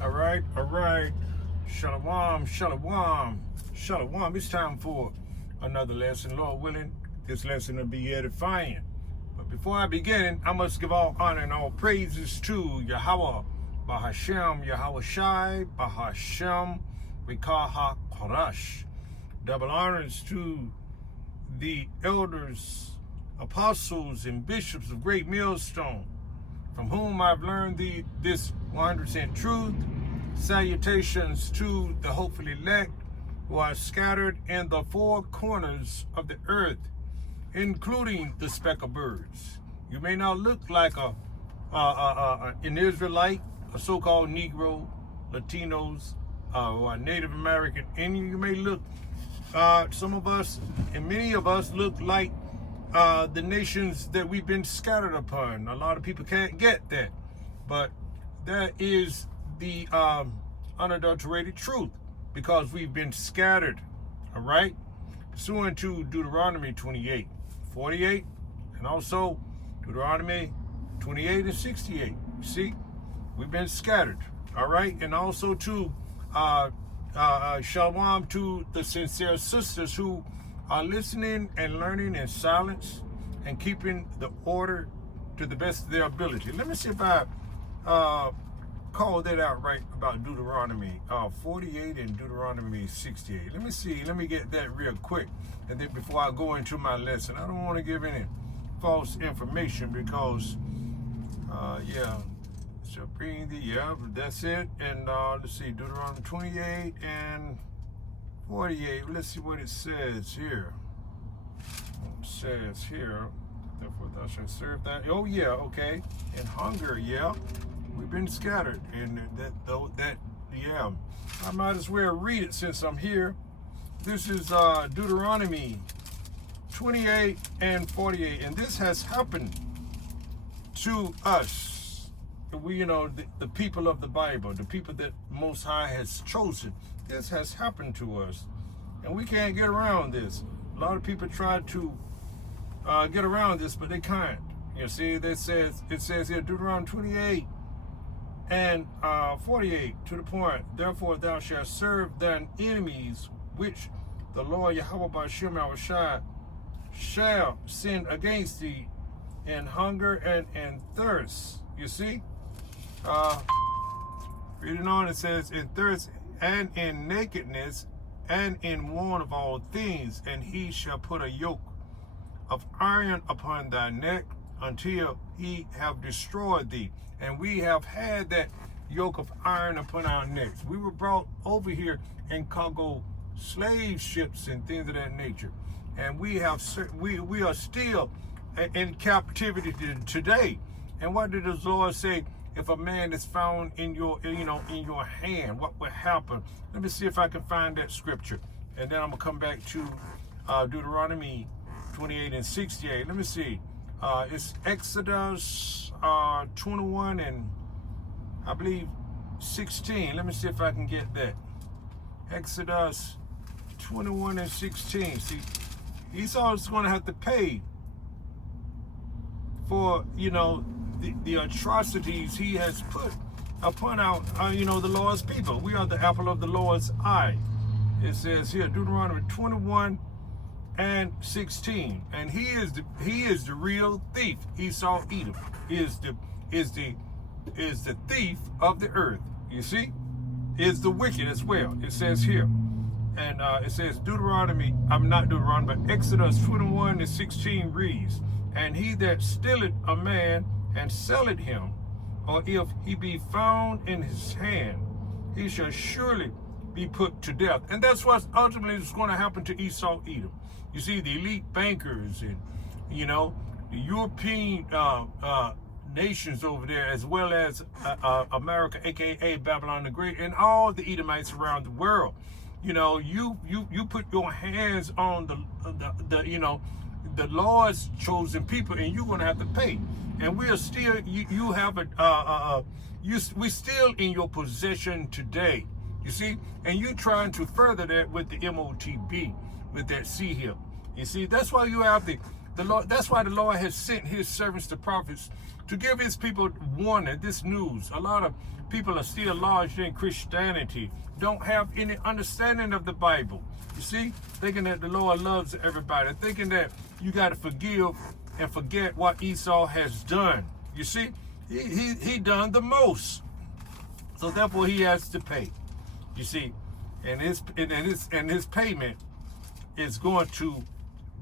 All right. Shalom, shalom, shalom. It's time for another lesson. Lord willing, this lesson will be edifying. But before I begin, I must give all honor and all praises to Yahweh, Bahashem, Yahweh Shai, Bahashem, Rikaha Korash. Double honors to the elders, apostles, and bishops of Great Millstone, from whom I've learned this 100% truth. Salutations to the hopefully elect who are scattered in the four corners of the earth, including the speckled birds. You may not look like an Israelite, a so-called Negro, Latinos, or a Native American, and you may look, some of us and many of us look like the nations that we've been scattered upon. A lot of people can't get that, but that is the unadulterated truth, because we've been scattered, all right? Pursuant to Deuteronomy 28:48, and also Deuteronomy 28 and 68. You see, we've been scattered, all right? And also to shalom to the sincere sisters who are listening and learning in silence and keeping the order to the best of their ability. Let me see if I call that out right about Deuteronomy 48 and Deuteronomy 68. Let me see. Let me get that real quick. And then before I go into my lesson, I don't want to give any false information because, so bring that's it. And let's see, Deuteronomy 28 and 48. Let's see what it says here. It says here, therefore thou shalt serve that. Oh yeah, okay. And hunger, yeah. We've been scattered, and I might as well read it since I'm here. This is Deuteronomy 28 and 48, and this has happened to us. We, the people of the Bible, the people that Most High has chosen. This has happened to us, and we can't get around this. A lot of people try to get around this, but they can't. You see, it says here, Deuteronomy 28 and 48, to the point, therefore thou shalt serve thine enemies, which the Lord Yahweh Ba'ashem Yahushua shall send against thee, in hunger and thirst. You see? Reading on, it says, in thirst and in nakedness and in want of all things, and he shall put a yoke of iron upon thy neck until he have destroyed thee. And we have had that yoke of iron upon our necks. We were brought over here in cargo slave ships and things of that nature, and we are still in captivity today. And what did the Lord say? If a man is found in your hand, what will happen? Let me see if I can find that scripture, and then I'm gonna come back to Deuteronomy 28 and 68. Let me see. It's Exodus 21 and I believe 16. Let me see if I can get that. Exodus 21 and 16. See, Esau's going to have to pay for, the atrocities he has put upon our, the Lord's people. We are the apple of the Lord's eye. It says here, Deuteronomy 21 and 16, and he is the real thief. Esau Edom is the thief of the earth. You see, is the wicked as well. It says here, and it says but Exodus 21 and 16 reads, and he that stealeth a man and selleth him, or if he be found in his hand, he shall surely be put to death. And that's what ultimately is going to happen to Esau Edom. You see, the elite bankers and, the European nations over there, as well as America, aka Babylon the Great, and all the Edomites around the world. You put your hands on the Lord's chosen people, and you're going to have to pay. And we are still, we're still in your possession today. You see, and you're trying to further that with the MOTB, with that C here. You see, that's why you have the The Lord, that's why the Lord has sent his servants, the prophets, to give his people warning, this news. A lot of people are still lodged in Christianity, don't have any understanding of the Bible. You see, thinking that the Lord loves everybody, thinking that you got to forgive and forget what Esau has done. You see, he done the most, so therefore he has to pay. You see, and his payment is going to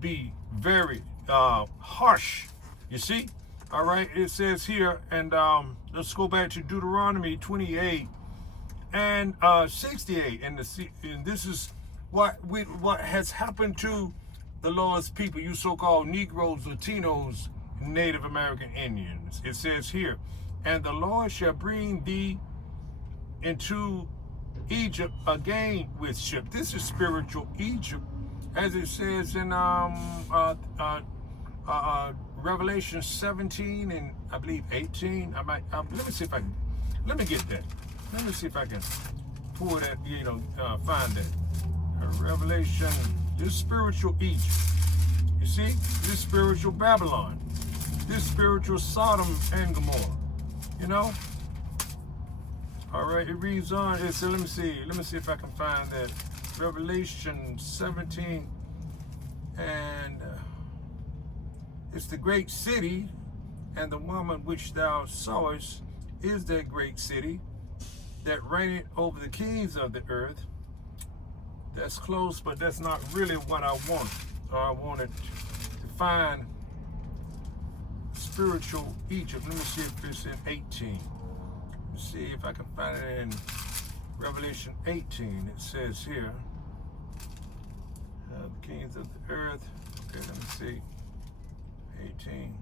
be very harsh. You see, all right. It says here, and let's go back to Deuteronomy 28 and 68, and this is what has happened to the Lord's people, you so-called Negroes, Latinos, Native American Indians. It says here, and the Lord shall bring thee into Egypt again with ship. This is spiritual Egypt, as it says in Revelation 17 and I believe 18. Let me see if I can. Let me get that. Let me see if I can pull that. Find that. Revelation. This spiritual Egypt. You see, this spiritual Babylon. This spiritual Sodom and Gomorrah. You know. All right. It reads on. It says, let me see. Let me see if I can find that. Revelation 17 and. It's the great city, and the woman which thou sawest is that great city that reigneth over the kings of the earth. That's close, but that's not really what I want. I wanted to find spiritual Egypt. Let me see if it's in 18. Let me see if I can find it in Revelation 18. It says here, the kings of the earth. Okay, let me see. 18.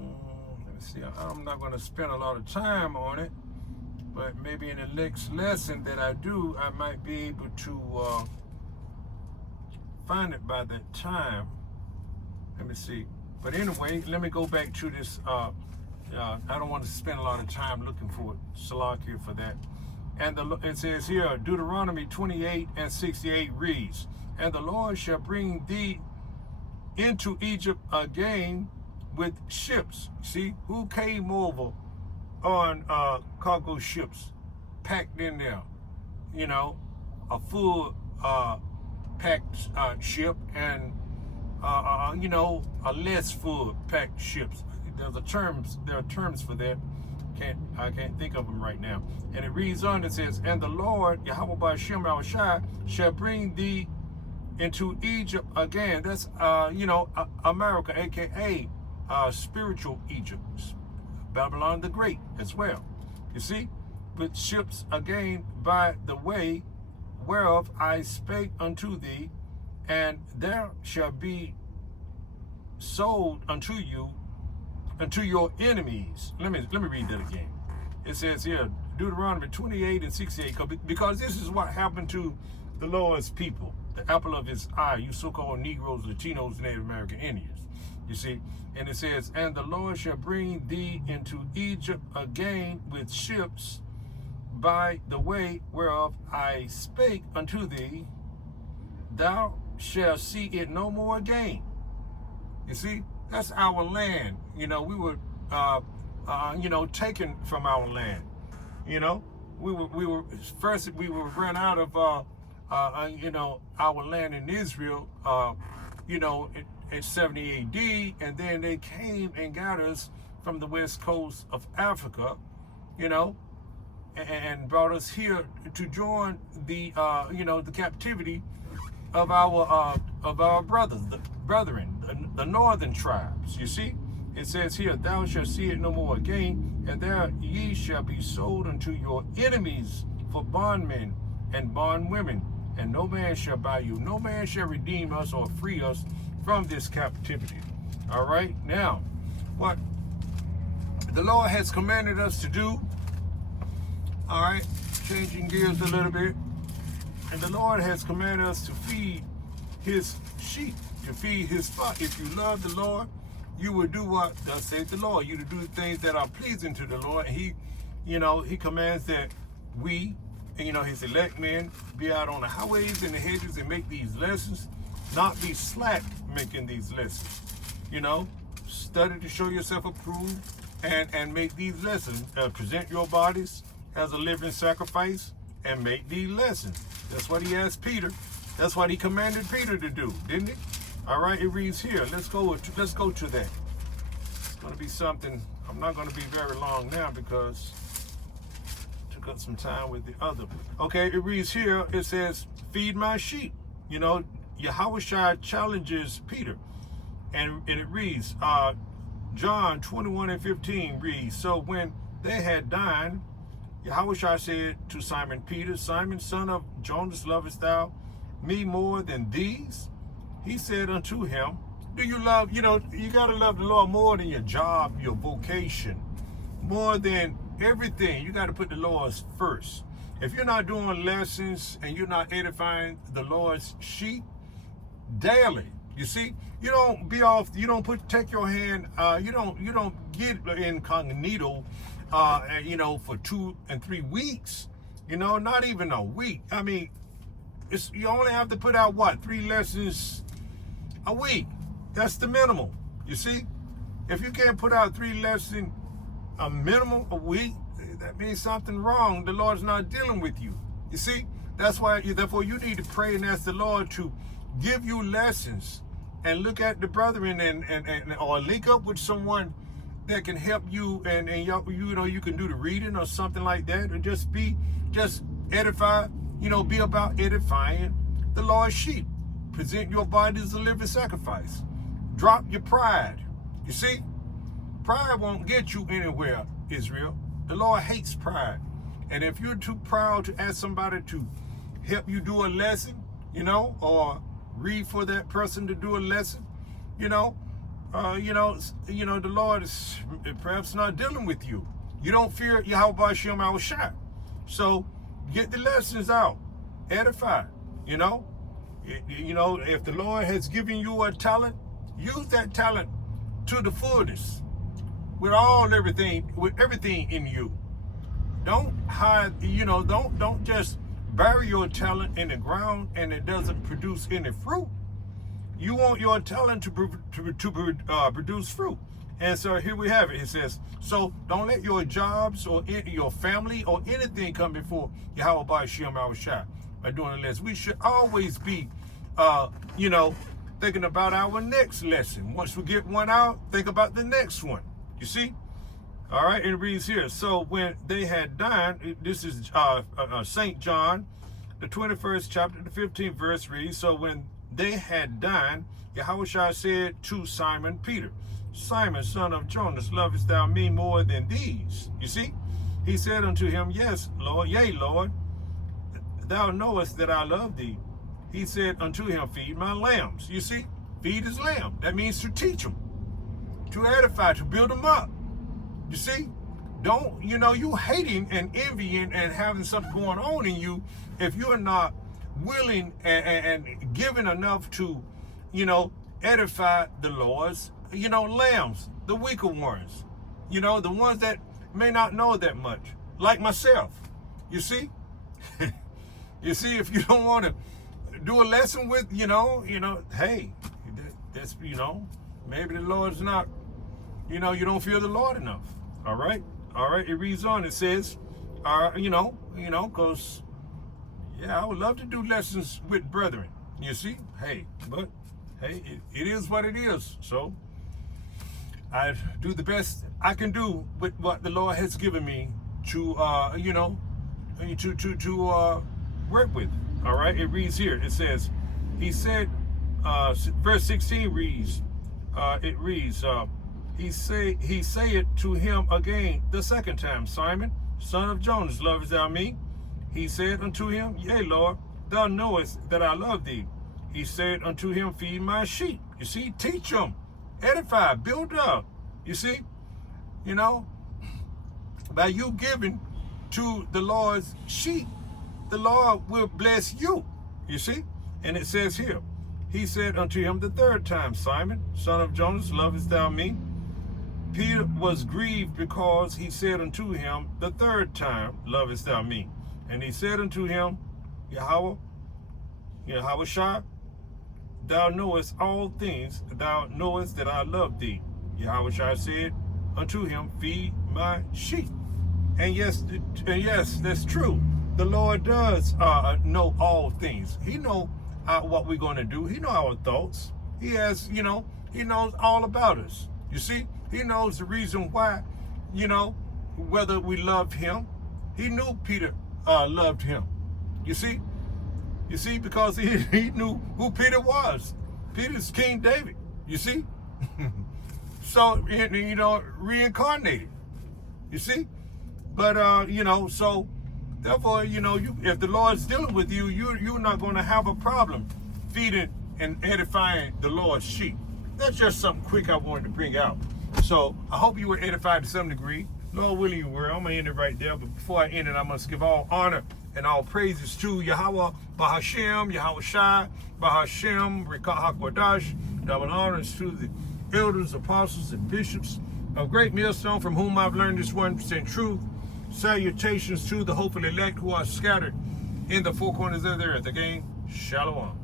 Let me see. I'm not going to spend a lot of time on it, but maybe in the next lesson that I do, I might be able to find it by that time. Let me see. But anyway, let me go back to this. I don't want to spend a lot of time looking for it. Salakia for that. And it says here, Deuteronomy 28 and 68 reads, and the Lord shall bring thee into Egypt again with ships. See, who came over on cargo ships, packed in there, a full packed ship, and a less full packed ships. There are terms for that. I can't think of them right now. And it reads on. It says, and the Lord Yahweh B'Shem Yahushai shall bring thee into Egypt again. That's America, aka spiritual Egypt, Babylon the Great as well. You see, with ships again by the way whereof I spake unto thee, and there shall be sold unto you, unto your enemies. Let me read that again. It says here, Deuteronomy 28 and 68, because this is what happened to the Lord's people. The apple of his eye, you so-called Negroes, Latinos, Native American Indians. You see, and it says, and the Lord shall bring thee into Egypt again with ships by the way whereof I spake unto thee, thou shalt see it no more again. You see, that's our land. We were, taken from our land. We were run out of, our land in Israel, in 70 AD, and then they came and got us from the west coast of Africa, and brought us here to join the, the captivity of our brethren, the northern tribes. You see, it says here, thou shalt see it no more again, and there ye shall be sold unto your enemies for bondmen and bondwomen. And no man shall buy you, no man shall redeem us or free us from this captivity. All right, now, what the Lord has commanded us to do, all right, changing gears a little bit, and the Lord has commanded us to feed his sheep, to feed his flock. If you love the Lord, you will do what thus saith the Lord. You to do things that are pleasing to the Lord. And he commands that we, his elect men, be out on the highways and the hedges and make these lessons not be slack making these lessons. You know, study to show yourself approved and make these lessons. Present your bodies as a living sacrifice and make these lessons. That's what he asked Peter. That's what he commanded Peter to do, didn't he? All right, it reads here. Let's go to that. It's going to be something. I'm not going to be very long now because I took up some time with the other. Okay, it reads here. It says, feed my sheep. You know, Yahushua challenges Peter. And it reads, John 21:15 reads, so when they had dined, Yahushua said to Simon Peter, Simon, son of Jonas, lovest thou me more than these? He said unto him, do you love, you got to love the Lord more than your job, your vocation, more than everything. You got to put the Lord first. If you're not doing lessons and you're not edifying the Lord's sheep daily, you see, you don't be off, you don't take your hand, you don't get incognito, for 2 and 3 weeks, not even a week. I mean, you only have to put out 3 lessons a week. That's the minimum. You see, if you can't put out 3 lessons a minimum a week, that means something wrong. The Lord's not dealing with you. You see, that's why, therefore, you need to pray and ask the Lord to give you lessons and look at the brethren and or link up with someone that can help you and you can do the reading or something like that, or just edify, be about edifying the Lord's sheep. Present your body as a living sacrifice. Drop your pride. You see, pride won't get you anywhere, Israel. The Lord hates pride. And if you're too proud to ask somebody to help you do a lesson, or read for that person to do a lesson, the Lord is perhaps not dealing with you. You don't fear Yahweh Shem Yahushua. So get the lessons out. Edify, if the Lord has given you a talent, use that talent to the fullness with everything in you. Don't hide, don't just bury your talent in the ground and it doesn't produce any fruit. You want your talent to produce fruit. And so here we have it. It says, so don't let your jobs or your family or anything come before Yahweh Shem Yahushua by doing a lesson. We should always be, thinking about our next lesson. Once we get one out, think about the next one. You see? All right, it reads here. So when they had dined, this is St. John, the 21st chapter, the 15th verse reads, so when they had dined, Yahushua said to Simon Peter, Simon, son of Jonas, lovest thou me more than these? You see? He said unto him, yes, Lord, yea, Lord, thou knowest that I love thee. He said unto him, feed my lambs. You see? Feed his lamb. That means to teach them, to edify, to build them up. You see? Don't, you hating and envying and having something going on in you if you're not willing and giving enough to, edify the Lord's, lambs, the weaker ones, the ones that may not know that much, like myself. You see? You see, if you don't want to do a lesson with, hey, that's, maybe the Lord's not, you don't feel the Lord enough. All right. It reads on. It says, because, I would love to do lessons with brethren. You see, but it is what it is. So I do the best I can do with what the Lord has given me to, to work with. All right. It reads here. It says, he said, verse 16 reads, he said to him again the second time, Simon, son of Jonas, lovest thou me? He said unto him, yea, Lord, thou knowest that I love thee. He said unto him, feed my sheep. You see, teach them, edify, build up. You see, by you giving to the Lord's sheep, the Lord will bless you. You see, and it says here, he said unto him the third time, Simon, son of Jonas, lovest thou me? Peter was grieved because he said unto him the third time, lovest thou me? And he said unto him, Yahushua, thou knowest all things, thou knowest that I love thee. Yahushua said unto him, feed my sheep. And yes, that's true. The Lord does know all things. He knows what we're going to do. He knows our thoughts. He has, he knows all about us. You see, he knows the reason why, whether we love him. He knew Peter loved him. You see, because he knew who Peter was. Peter's King David. You see, so reincarnated. You see, but so therefore, if the Lord's dealing with you, you're not going to have a problem feeding and edifying the Lord's sheep. That's just something quick I wanted to bring out. So I hope you were edified to some degree. Lord willing, you were. I'm going to end it right there. But before I end it, I must give all honor and all praises to Yahweh, Bahashem, Yahweh Shai, Bahashem, Rekah HaKodash. Double honors to the elders, apostles, and bishops of Great Millstone, from whom I've learned this 1% truth. Salutations to the hopeful elect who are scattered in the four corners of the earth. Again, Shalom.